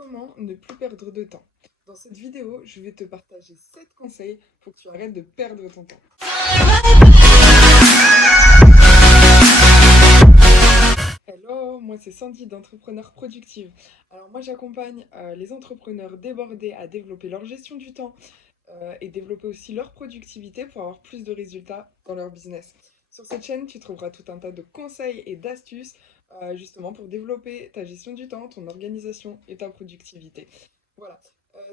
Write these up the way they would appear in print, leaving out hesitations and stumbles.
Comment ne plus perdre de temps? Dans cette vidéo, je vais te partager 7 conseils pour que tu arrêtes de perdre ton temps. Hello, moi c'est Sandy d'Entrepreneur Productive. Alors moi j'accompagne les entrepreneurs débordés à développer leur gestion du temps et développer aussi leur productivité pour avoir plus de résultats dans leur business. Sur cette chaîne, tu trouveras tout un tas de conseils et d'astuces justement pour développer ta gestion du temps, ton organisation et ta productivité. Voilà.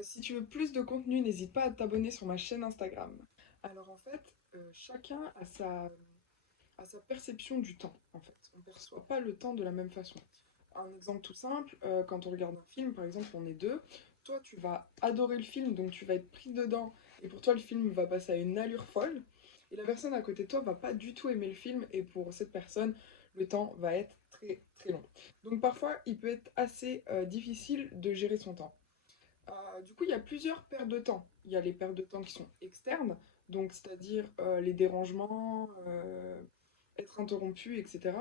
Si tu veux plus de contenu, n'hésite pas à t'abonner sur ma chaîne Instagram. Alors en fait, chacun a sa perception du temps, en fait. On ne perçoit pas le temps de la même façon. Un exemple tout simple, quand on regarde un film, par exemple, on est deux, toi tu vas adorer le film, donc tu vas être pris dedans, et pour toi le film va passer à une allure folle, et la personne à côté de toi va pas du tout aimer le film, et pour cette personne, le temps va être très très long. Donc parfois, il peut être assez difficile de gérer son temps. Du coup, il y a plusieurs pertes de temps. Il y a les pertes de temps qui sont externes, donc c'est-à-dire les dérangements, être interrompu, etc.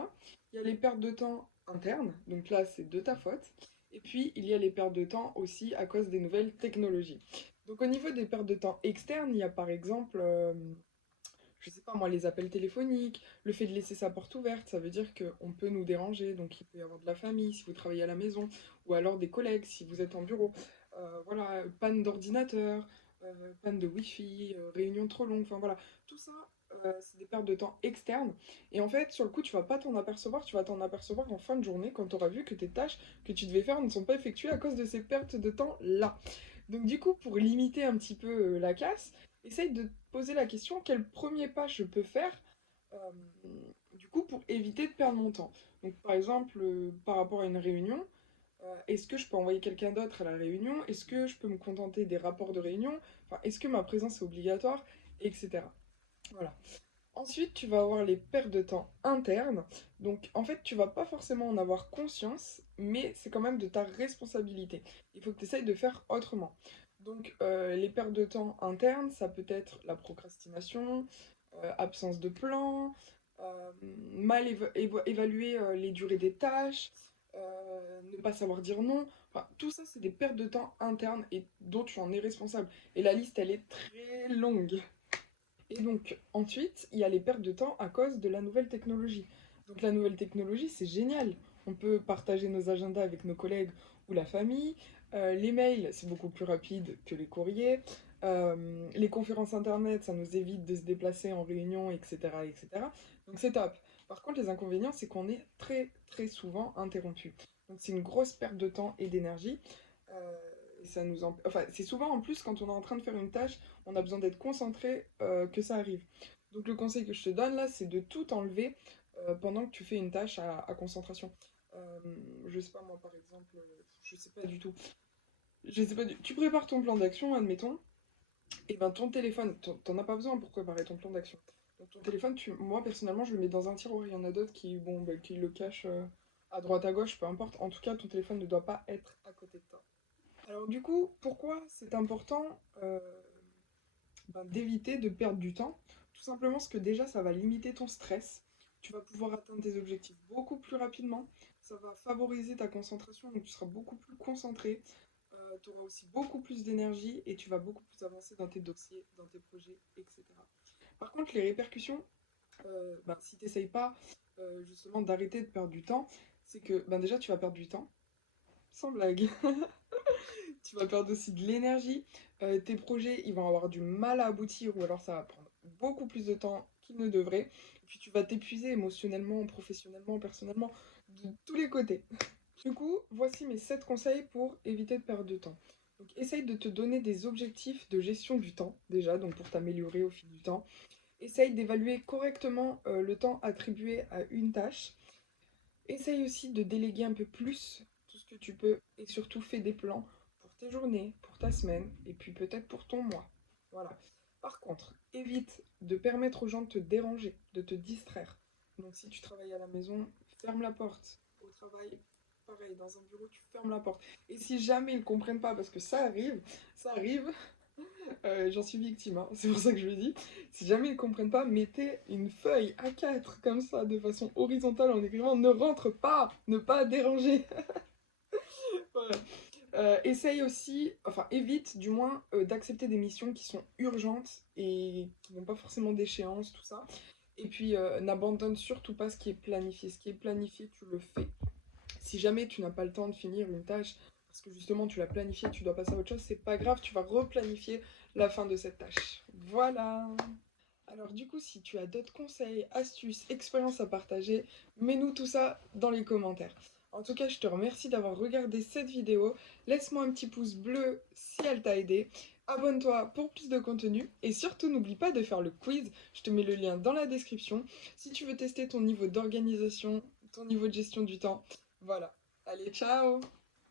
Il y a les pertes de temps internes, donc là c'est de ta faute. Et puis il y a les pertes de temps aussi à cause des nouvelles technologies. Donc au niveau des pertes de temps externes, il y a par exemple, je sais pas moi, les appels téléphoniques, le fait de laisser sa porte ouverte, ça veut dire qu'on peut nous déranger, donc il peut y avoir de la famille si vous travaillez à la maison, ou alors des collègues si vous êtes en bureau. Voilà, panne d'ordinateur, panne de wifi, réunion trop longue, enfin voilà, tout ça, c'est des pertes de temps externes. Et en fait, sur le coup, tu vas pas t'en apercevoir, tu vas t'en apercevoir en fin de journée quand tu auras vu que tes tâches que tu devais faire ne sont pas effectuées à cause de ces pertes de temps-là. Donc du coup, pour limiter un petit peu la casse, essaye de te poser la question, quel premier pas je peux faire euh, du coup pour éviter de perdre mon temps. Donc par exemple, par rapport à une réunion, est-ce que je peux envoyer quelqu'un d'autre à la réunion? Est-ce que je peux me contenter des rapports de réunion? Enfin, est-ce que ma présence est obligatoire? Etc. Voilà. Ensuite, tu vas avoir les pertes de temps internes. Donc, en fait, tu vas pas forcément en avoir conscience, mais c'est quand même de ta responsabilité. Il faut que tu essayes de faire autrement. Donc, les pertes de temps internes, ça peut être la procrastination, absence de plan, mal évaluer les durées des tâches, ne pas savoir dire non. Enfin, tout ça, c'est des pertes de temps internes et dont tu en es responsable. Et la liste, elle est très longue. Et donc, ensuite, il y a les pertes de temps à cause de la nouvelle technologie. Donc, la nouvelle technologie, c'est génial. On peut partager nos agendas avec nos collègues ou la famille. Les mails, c'est beaucoup plus rapide que les courriers. Les conférences internet, ça nous évite de se déplacer en réunion, etc., etc. Donc, c'est top. Par contre, les inconvénients, c'est qu'on est très, très souvent interrompu. Donc, c'est une grosse perte de temps et d'énergie. Euh, et ça nous enfin, c'est souvent en plus quand on est en train de faire une tâche, on a besoin d'être concentré que ça arrive. Donc le conseil que je te donne là, c'est de tout enlever pendant que tu fais une tâche à concentration. Euh, je sais pas moi par exemple, je sais pas du tout. Je sais pas Tu prépares ton plan d'action, admettons, et ben ton téléphone, t'en as pas besoin pour préparer ton plan d'action. Donc ton téléphone, moi personnellement, je le mets dans un tiroir. Il y en a d'autres qui, bon, bah, qui le cachent à droite à gauche, peu importe. En tout cas, ton téléphone ne doit pas être à côté de toi. Alors du coup, pourquoi c'est important d'éviter de perdre du temps? Tout simplement parce que déjà, ça va limiter ton stress. Tu vas pouvoir atteindre tes objectifs beaucoup plus rapidement. Ça va favoriser ta concentration, donc tu seras beaucoup plus concentré. Tu auras aussi beaucoup plus d'énergie et tu vas beaucoup plus avancer dans tes dossiers, dans tes projets, etc. Par contre, les répercussions, si tu n'essayes pas justement d'arrêter de perdre du temps, c'est que déjà tu vas perdre du temps, sans blague. Tu vas perdre aussi de l'énergie. Tes projets, ils vont avoir du mal à aboutir ou alors ça va prendre beaucoup plus de temps qu'il ne devrait. Et puis tu vas t'épuiser émotionnellement, professionnellement, personnellement, de tous les côtés. Du coup, voici mes 7 conseils pour éviter de perdre de temps. Donc, essaye de te donner des objectifs de gestion du temps, déjà, donc pour t'améliorer au fil du temps. Essaye d'évaluer correctement le temps attribué à une tâche. Essaye aussi de déléguer un peu plus tout ce que tu peux et surtout fais des plans pour tes journées, pour ta semaine et puis peut-être pour ton mois. Voilà. Par contre, évite de permettre aux gens de te déranger, de te distraire. Donc si tu travailles à la maison, ferme la porte. Au travail, pareil, dans un bureau, tu fermes la porte. Et si jamais ils ne comprennent pas, parce que ça arrive, j'en suis victime, hein, c'est pour ça que je le dis. Si jamais ils ne comprennent pas, mettez une feuille A4 comme ça, de façon horizontale, en écrivant ne rentre pas, ne pas déranger. Voilà. Essaye aussi, enfin évite du moins d'accepter des missions qui sont urgentes et qui n'ont pas forcément d'échéance, tout ça. Et puis n'abandonne surtout pas ce qui est planifié. Ce qui est planifié, tu le fais. Si jamais tu n'as pas le temps de finir une tâche, parce que justement tu l'as planifié, tu dois passer à autre chose, c'est pas grave, tu vas replanifier la fin de cette tâche. Voilà. Alors du coup, si tu as d'autres conseils, astuces, expériences à partager, mets-nous tout ça dans les commentaires. En tout cas, je te remercie d'avoir regardé cette vidéo. Laisse-moi un petit pouce bleu si elle t'a aidé. Abonne-toi pour plus de contenu. Et surtout, n'oublie pas de faire le quiz. Je te mets le lien dans la description. Si tu veux tester ton niveau d'organisation, ton niveau de gestion du temps. Voilà. Allez, ciao!